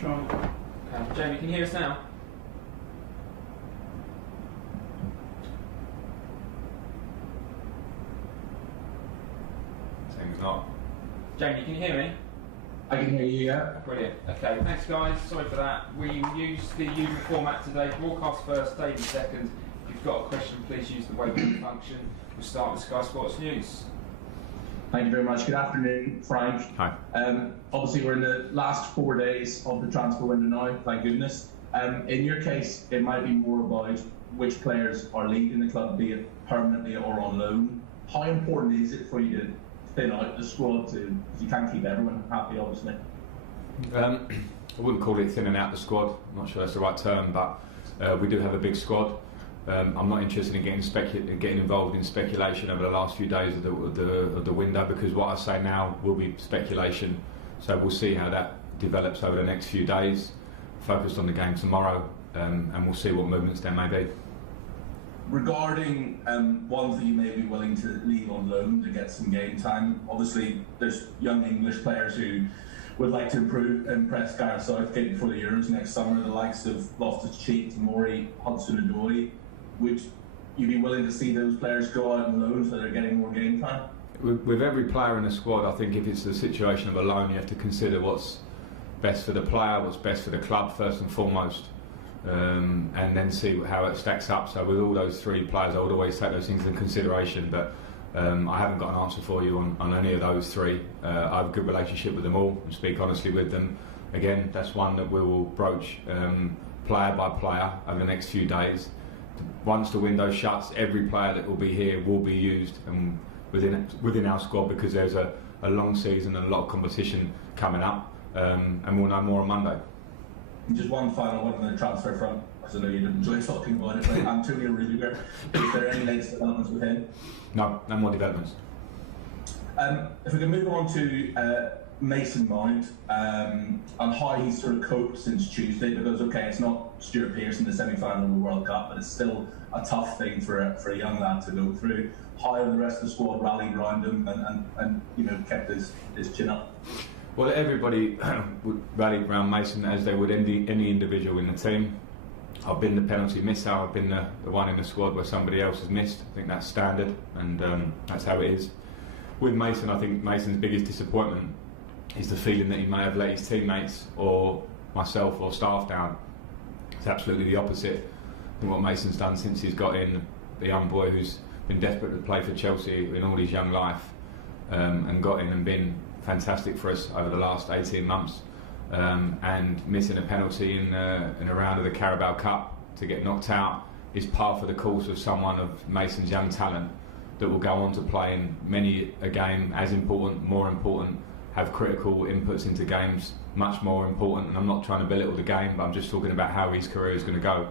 Sean. Jamie, can you hear us now? Seems not. Jamie, can you hear me? I can hear you, yeah. Brilliant. Okay, thanks guys. Sorry for that. We used the usual format today. Broadcast first, stadium second. If you've got a question, please use the waving function. We'll start with Sky Sports News. Thank you very much. Good afternoon, Frank. Hi. Obviously, we're in the last 4 days of the transfer window now, thank goodness. In your case, it might be more about which players are leaving the club, be it permanently or on loan. How important is it for you to thin out the squad because you can't keep everyone happy, obviously? I wouldn't call it thinning out the squad. I'm not sure that's the right term, but we do have a big squad. I'm not interested in getting involved in speculation over the last few days of the window, because what I say now will be speculation. So we'll see how that develops over the next few days. Focused on the game tomorrow, and we'll see what movements there may be. Regarding ones that you may be willing to leave on loan to get some game time, obviously there's young English players who would like to impress Gareth Southgate before the Euros next summer, the likes of Loftus-Cheek, Tomori, Hudson-Odoi. Would you be willing to see those players go out on loan so they're getting more game time? With every player in the squad, I think if it's the situation of a loan, you have to consider what's best for the player, what's best for the club first and foremost, and then see how it stacks up. So with all those three players, I would always take those things into consideration, but I haven't got an answer for you on any of those three. I have a good relationship with them all and speak honestly with them. Again, that's one that we will broach player by player over the next few days. Once the window shuts, every player that will be here will be used and within our squad, because there's a long season and a lot of competition coming up, and we'll know more on Monday. Just one final one on the transfer front, because I know you didn't enjoy talking about it, but Antonio Rudiger, is there any latest developments with him? No more developments. If we can move on to Mason Mount and how he's sort of coped since Tuesday, because okay, it's not Stuart Pearce in the semi-final of the World Cup, but it's still a tough thing for a young lad to go through. How have the rest of the squad rallied around him and you know, kept his chin up? Well, everybody would rally around Mason as they would any individual in the team. I've been the penalty misser, I've been the one in the squad where somebody else has missed. I think that's standard, and that's how it is. With Mason, I think Mason's biggest disappointment is the feeling that he may have let his teammates or myself or staff down. It's absolutely the opposite than what Mason's done since he's got in. The young boy who's been desperate to play for Chelsea in all his young life, and got in and been fantastic for us over the last 18 months, and missing a penalty in a round of the Carabao Cup to get knocked out is par for the course of someone of Mason's young talent that will go on to play in many a game as important, more important, have critical inputs into games, much more important. And I'm not trying to belittle the game, but I'm just talking about how his career is going to go.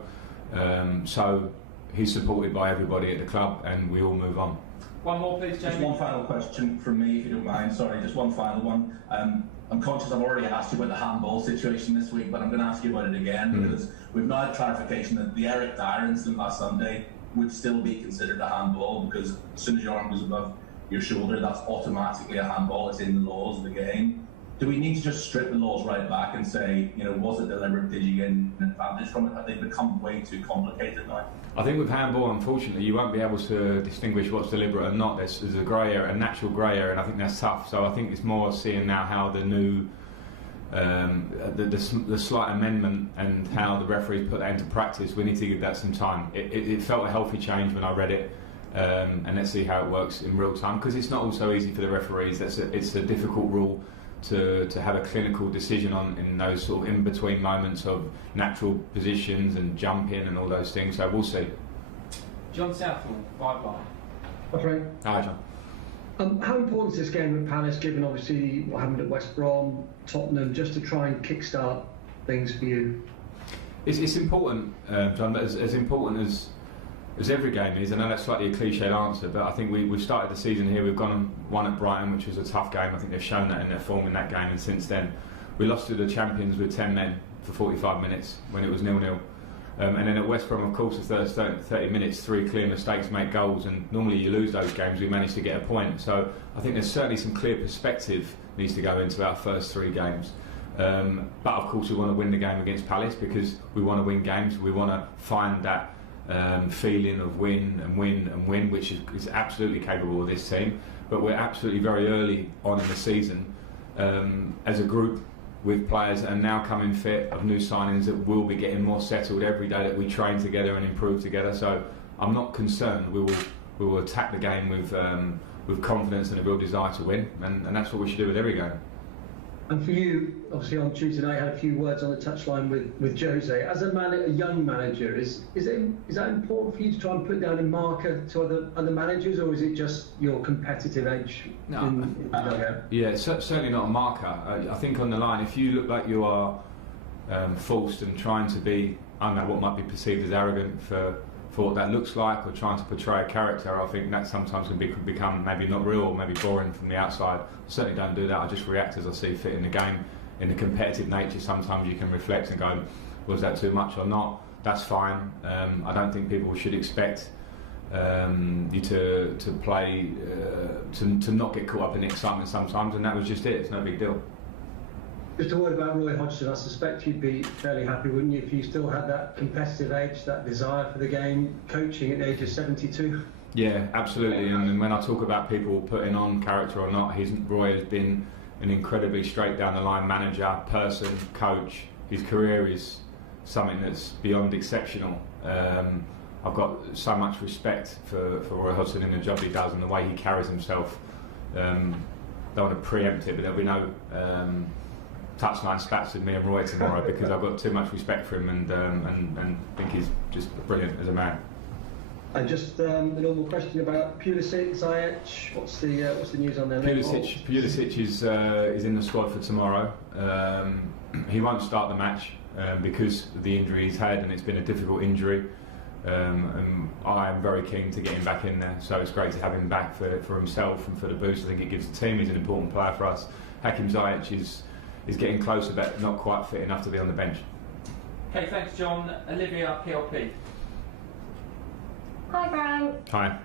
So he's supported by everybody at the club, and we all move on. One more, please, Jamie. Just one final question from me, if you don't mind. Sorry, just one final one. I'm conscious I've already asked you about the handball situation this week, but I'm going to ask you about it again, because we've now had clarification that the Eric Dyer incident last Sunday would still be considered a handball, because as soon as your arm goes above your shoulder, that's automatically a handball. It's in the laws of the game. Do we need to just strip the laws right back and say, you know, was it deliberate? Did you get an advantage from it? Have they become way too complicated now? I think with handball, unfortunately, you won't be able to distinguish what's deliberate and not. There's a grey area, a natural grey area, and I think that's tough. So I think it's more seeing now how the new, the slight amendment and how the referees put that into practice. We need to give that some time. It felt a healthy change when I read it. And let's see how it works in real time, because it's not also easy for the referees. It's a difficult rule to have a clinical decision on in those sort of in-between moments of natural positions and jumping and all those things. So we'll see. John Southall, Bye. Hi Frank. Hi John. How important is this game at Palace, given obviously what happened at West Brom, Tottenham, just to try and kickstart things for you? It's important, John, but as important as every game is. I know that's slightly a cliched answer, but I think we've started the season here. We've gone and won at Brighton, which was a tough game. I think they've shown that in their form in that game, and since then we lost to the champions with 10 men for 45 minutes when it was 0-0. And then at West Brom, of course, the first 30 minutes, 3 clear mistakes make goals, and normally you lose those games. We managed to get a point, so I think there's certainly some clear perspective needs to go into our first 3 games. But of course we want to win the game against Palace, because we want to win games. We want to find that feeling of win and win and win, which is absolutely capable of this team. But we're absolutely very early on in the season as a group, with players that are now coming fit, of new signings that will be getting more settled every day that we train together and improve together. So I'm not concerned. We will attack the game with confidence and a real desire to win, and that's what we should do with every game. And for you, obviously on Tuesday night, I had a few words on the touchline with Jose. As a young manager, is that important for you to try and put down a marker to other managers, or is it just your competitive edge? No. Yeah, certainly not a marker. I think on the line, if you look like you are forced and trying to be, I don't know, what might be perceived as arrogant for what that looks like, or trying to portray a character, I think that sometimes can become maybe not real, or maybe boring from the outside. I certainly don't do that. I just react as I see fit in the game. In the competitive nature, sometimes you can reflect and go, was that too much or not? That's fine. I don't think people should expect you to play, to not get caught up in the excitement sometimes, and that was just it. It's no big deal. Just a word about Roy Hodgson. I suspect you'd be fairly happy, wouldn't you, if you still had that competitive edge, that desire for the game, coaching at the age of 72? Yeah, absolutely. And when I talk about people putting on character or not, Roy has been an incredibly straight down the line manager, person, coach. His career is something that's beyond exceptional. I've got so much respect for Roy Hodgson and the job he does and the way he carries himself. Don't want to preempt it, but there'll be no touchline spats with me and Roy tomorrow, because I've got too much respect for him and think he's just brilliant as a man. And just the normal question about Pulisic, Ziyech. What's the news on them? Pulisic is in the squad for tomorrow. He won't start the match because of the injury he's had, and it's been a difficult injury. And I am very keen to get him back in there, so it's great to have him back for himself and for the boost I think it gives the team. He's an important player for us. Hakim Ziyech is getting closer, but not quite fit enough to be on the bench. Okay, thanks John. Olivia, PLP. Hi Frank. Hi.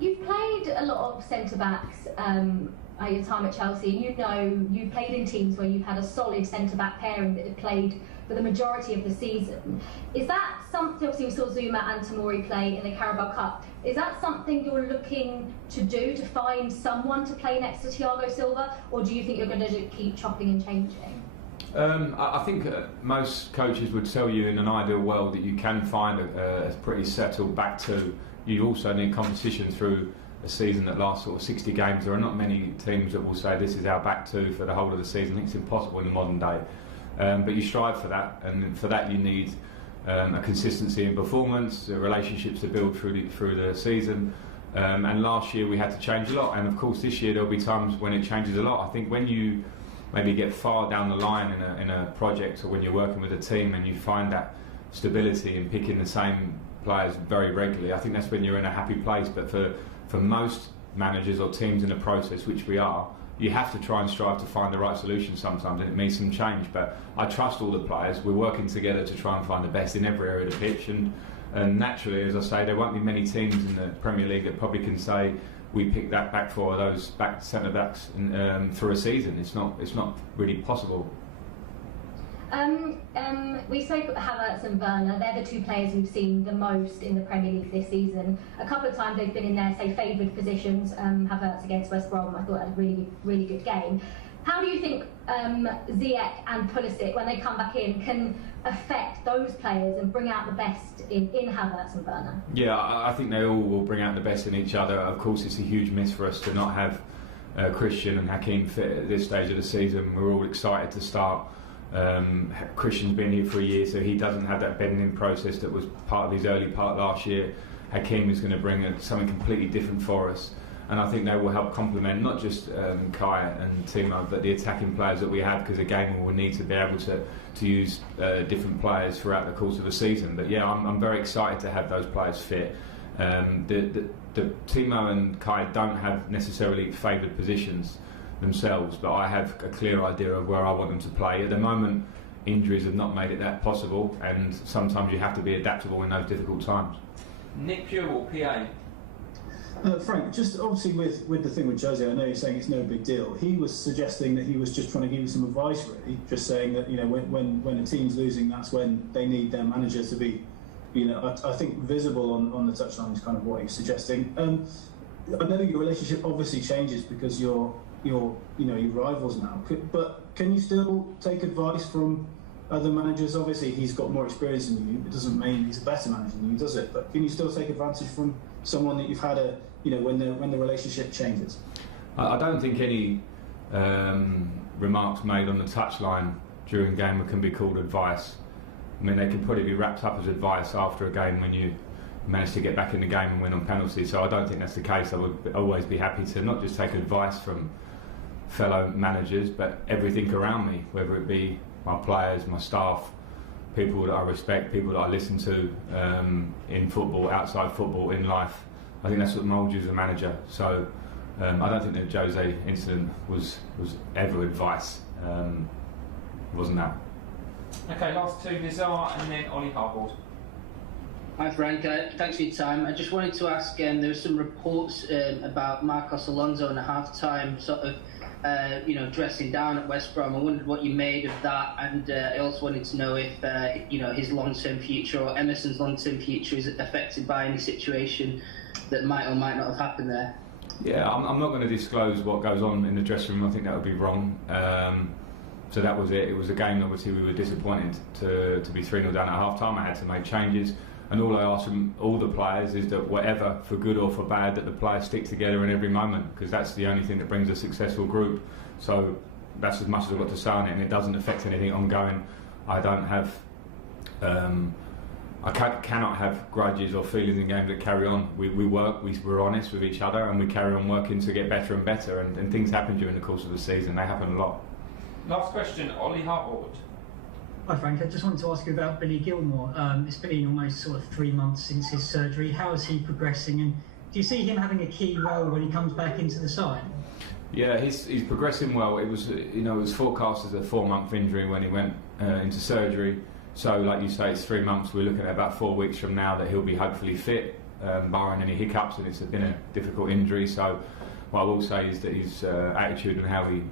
You've played a lot of centre-backs at your time at Chelsea, and you've played in teams where you've had a solid centre-back pairing that have played for the majority of the season. Is that something, obviously we saw Zuma and Tomori play in the Carabao Cup, is that something you're looking to do, to find someone to play next to Thiago Silva, or do you think you're going to keep chopping and changing? I think most coaches would tell you in an ideal world that you can find a pretty settled back two. You also need competition through a season that lasts sort of 60 games. There are not many teams that will say this is our back two for the whole of the season. I think it's impossible in the modern day. But you strive for that, and for that you need a consistency in performance, relationships to build through the season. And last year we had to change a lot, and of course this year there'll be times when it changes a lot. I think when you maybe get far down the line in a project, or when you're working with a team and you find that stability in picking the same players very regularly, I think that's when you're in a happy place. But for most managers or teams in the process, which we are, you have to try and strive to find the right solution sometimes, and it means some change. But I trust all the players. We're working together to try and find the best in every area of the pitch, and naturally, as I say, there won't be many teams in the Premier League that probably can say we picked that back four, those back centre backs for a season. It's not really possible. We spoke about Havertz and Werner. They're the two players we've seen the most in the Premier League this season. A couple of times they've been in their, say, favoured positions. Havertz against West Brom, I thought had a really, really good game. How do you think Ziyech and Pulisic, when they come back in, can affect those players and bring out the best in Havertz and Werner? Yeah, I think they all will bring out the best in each other. Of course, it's a huge miss for us to not have Christian and Hakim fit at this stage of the season. We're all excited to start. Christian's been here for a year, so he doesn't have that bedding process that was part of his early part last year. Hakim is going to bring something completely different for us, and I think they will help complement not just Kai and Timo, but the attacking players that we have, because again we will need to be able to use different players throughout the course of a season. But yeah, I'm very excited to have those players fit. The Timo and Kai don't have necessarily favoured positions themselves, but I have a clear idea of where I want them to play. At the moment, injuries have not made it that possible, and sometimes you have to be adaptable in those difficult times. Nick Pure, PA. Frank, just obviously with the thing with Jose, I know you're saying it's no big deal. He was suggesting that he was just trying to give you some advice, really, just saying that when a team's losing, that's when they need their manager to be, I think visible on the touchline is kind of what he's suggesting. I know your relationship obviously changes because you're rivals now, but can you still take advice from other managers? Obviously, he's got more experience than you. It doesn't mean he's a better manager than you, does it? But can you still take advantage from someone that you've had when the relationship changes? I don't think any remarks made on the touchline during a game can be called advice. I mean, they can probably be wrapped up as advice after a game when you manage to get back in the game and win on penalties. So I don't think that's the case. I would always be happy to not just take advice from fellow managers, but everything around me, whether it be my players, my staff, people that I respect, people that I listen to in football, outside football, in life. I think that's what moulds you as a manager. So I don't think the Jose incident was ever advice. It wasn't that. Okay, last two, Nizar and then Ollie Harbord. Hi Frank, thanks for your time. I just wanted to ask, there were some reports about Marcos Alonso in a half-time sort of dressing down at West Brom. I wondered what you made of that, and I also wanted to know if his long-term future or Emerson's long-term future is affected by any situation that might or might not have happened there. Yeah, I'm not going to disclose what goes on in the dressing room. I think that would be wrong. So that was it. It was a game, obviously, we were disappointed to be 3-0 down at half-time. I had to make changes. And all I ask from all the players is that whatever, for good or for bad, that the players stick together in every moment, because that's the only thing that brings a successful group. So that's as much as I've got to say on it, and it doesn't affect anything ongoing. I don't have, cannot have grudges or feelings in games that carry on. We work, we're honest with each other, and we carry on working to get better and better. And things happen during the course of the season. They happen a lot. Last question, Ollie Harbord. Hi Frank, I just wanted to ask you about Billy Gilmore. It's been almost sort of 3 months since his surgery. How is he progressing, and do you see him having a key role when he comes back into the side? Yeah, he's progressing well. It was it was forecast as a 4-month injury when he went into surgery. So like you say, it's 3 months. We're looking at about 4 weeks from now that he'll be hopefully fit, barring any hiccups, and it's been a difficult injury. So what I will say is that his attitude and how he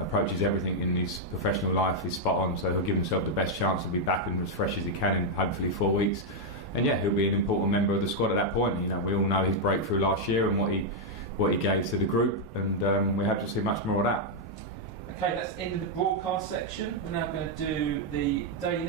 approaches everything in his professional life is spot on, so he'll give himself the best chance to be back and as fresh as he can in hopefully 4 weeks. And yeah, he'll be an important member of the squad at that point. We all know his breakthrough last year and what he gave to the group, and we hope to see much more of that. Okay, that's the end of the broadcast section. We're now going to do the daily